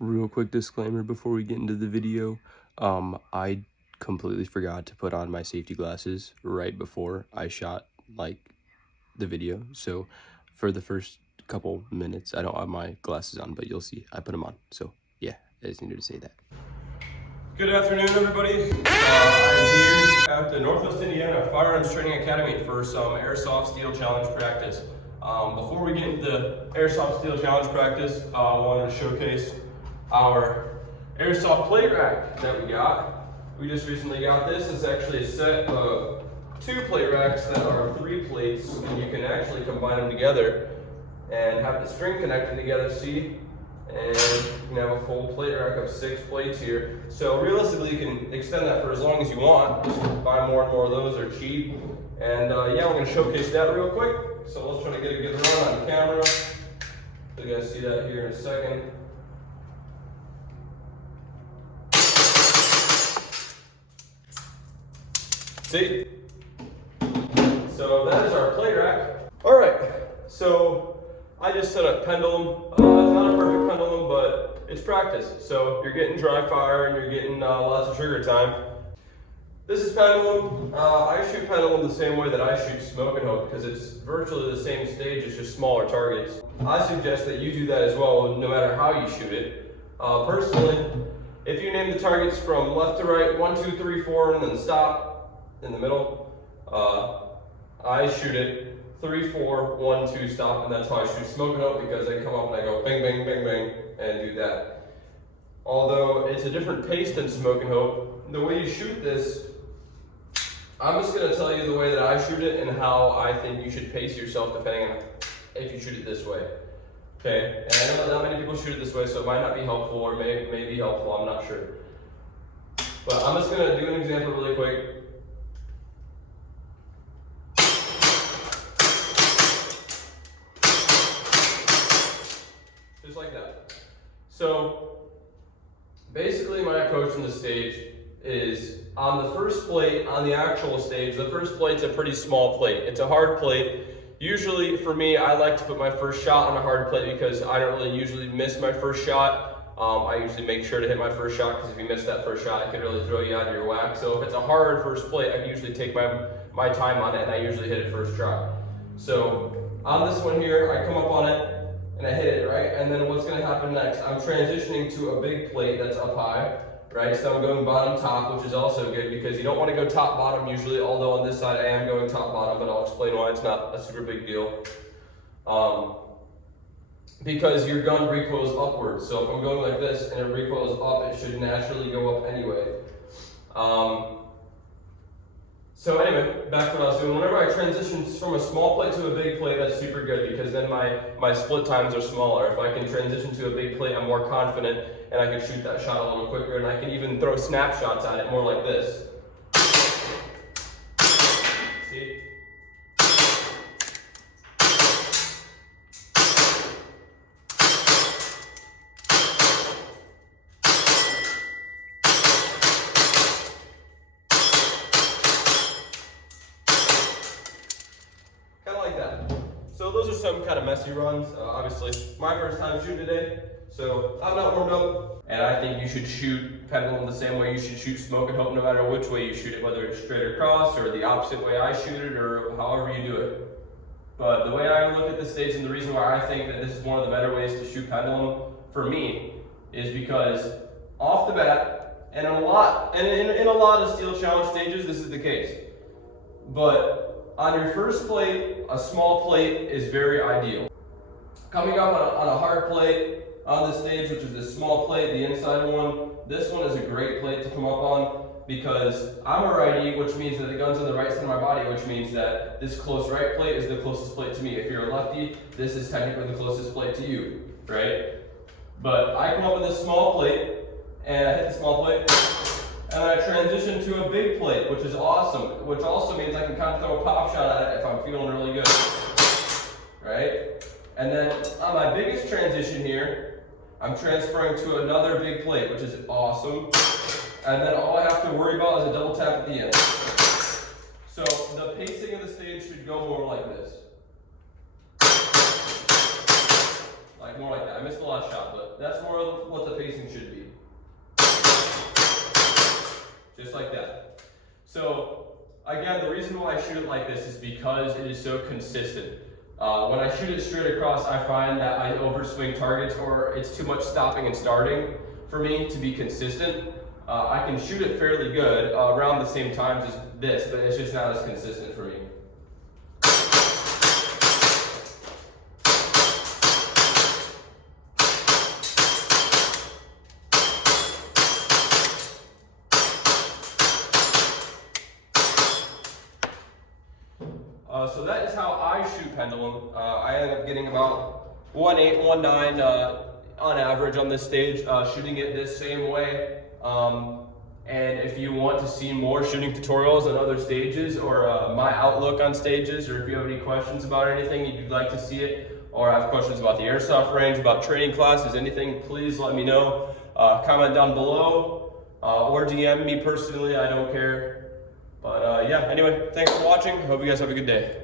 Real quick disclaimer before we get into the video. I completely forgot to put on my safety glasses right before I shot the video. So for the first couple minutes, I don't have my glasses on, but you'll see I put them on. So yeah, I just needed to say that. Good afternoon, everybody. I'm here at the Northwest Indiana Firearms Training Academy for some Airsoft Steel Challenge practice. Before we get into the Airsoft Steel Challenge practice, I wanted to showcase our Airsoft plate rack that we got. We just recently got this. It's actually a set of 2 plate racks that are 3 plates, and you can actually combine them together and have the string connected together, see? And you can have a full plate rack of 6 plates here. So realistically, you can extend that for as long as you want. Just buy more and more of those, they're cheap. And yeah, we're gonna showcase that real quick. So let's try to get a good run on the camera. So you guys see that here in a second. See? So that is our plate rack. All right, so I just set up Pendulum. It's not a perfect Pendulum, but it's practice. So you're getting dry fire and you're getting lots of trigger time. This is Pendulum. I shoot Pendulum the same way that I shoot Smoke and Hope because it's virtually the same stage, it's just smaller targets. I suggest that you do that as well, no matter how you shoot it. Personally, if you name the targets from left to right, 1, 2, 3, 4, and then stop in the middle, I shoot it 3, 4, 1, 2, stop, and that's how I shoot Smoke and Hope because I come up and I go bang, bang, bang, bang, and do that. Although it's a different pace than Smoke and Hope, the way you shoot this, I'm just going to tell you the way that I shoot it and how I think you should pace yourself depending on if you shoot it this way. Okay, and I know that not many people shoot it this way, so it might not be helpful or may be helpful, I'm not sure. But I'm just going to do an example really quick. Just like that. So basically my approach on the stage is on the first plate, on the actual stage, the first plate's a pretty small plate. It's a hard plate. Usually for me, I like to put my first shot on a hard plate because I don't really usually miss my first shot. I usually make sure to hit my first shot because if you miss that first shot, it could really throw you out of your whack. So if it's a hard first plate, I can usually take my time on it and I usually hit it first try. So on this one here, I come up on it and I hit it, right? And then what's gonna happen next? I'm transitioning to a big plate that's up high, right? So I'm going bottom top, which is also good because you don't want to go top bottom usually, although on this side I am going top bottom, but I'll explain why it's not a super big deal. Because your gun recoils upwards. So if I'm going like this and it recoils up, it should naturally go up anyway. So anyway, back to what I was doing. Whenever I transition from a small plate to a big plate, that's super good because then my split times are smaller. If I can transition to a big plate, I'm more confident and I can shoot that shot a little quicker and I can even throw snapshots at it more like this. See? So those are some kind of messy runs. Obviously, my first time shooting today, so I'm not warmed up. And I think you should shoot Pendulum the same way you should shoot Smoke and Hope, no matter which way you shoot it, whether it's straight across or the opposite way I shoot it, or however you do it. But the way I look at this stage and the reason why I think that this is one of the better ways to shoot Pendulum for me is because off the bat, and in a lot of Steel Challenge stages, this is the case. But on your first plate, a small plate is very ideal. Coming up on a hard plate on this stage, which is this small plate, the inside one, this one is a great plate to come up on because I'm a righty, which means that the gun's on the right side of my body, which means that this close right plate is the closest plate to me. If you're a lefty, this is technically the closest plate to you, right? But I come up with this small plate, and I hit the small plate, and I transition to a big plate, which is awesome, which also means I can kind of throw a pop shot at it if I'm feeling really good, right? And then on my biggest transition here, I'm transferring to another big plate, which is awesome. And then all I have to worry about is a double tap at the end. So the pacing of the stage should go more like this. Like more like that. I missed the last shot, but that's more of what the pacing should be. Just like that. So again, the reason why I shoot it like this is because it is so consistent. When I shoot it straight across, I find that I overswing targets, or it's too much stopping and starting for me to be consistent. I can shoot it fairly good around the same times as this, but it's just not as consistent for me. So that is how I shoot Pendulum. I end up getting about 1.8, 1.9 on average on this stage, shooting it this same way. And if you want to see more shooting tutorials on other stages, or my outlook on stages, or if you have any questions about anything you'd like to see it, or have questions about the airsoft range, about training classes, anything, please let me know. Comment down below, or DM me personally, I don't care. But yeah, anyway, thanks for watching. Hope you guys have a good day.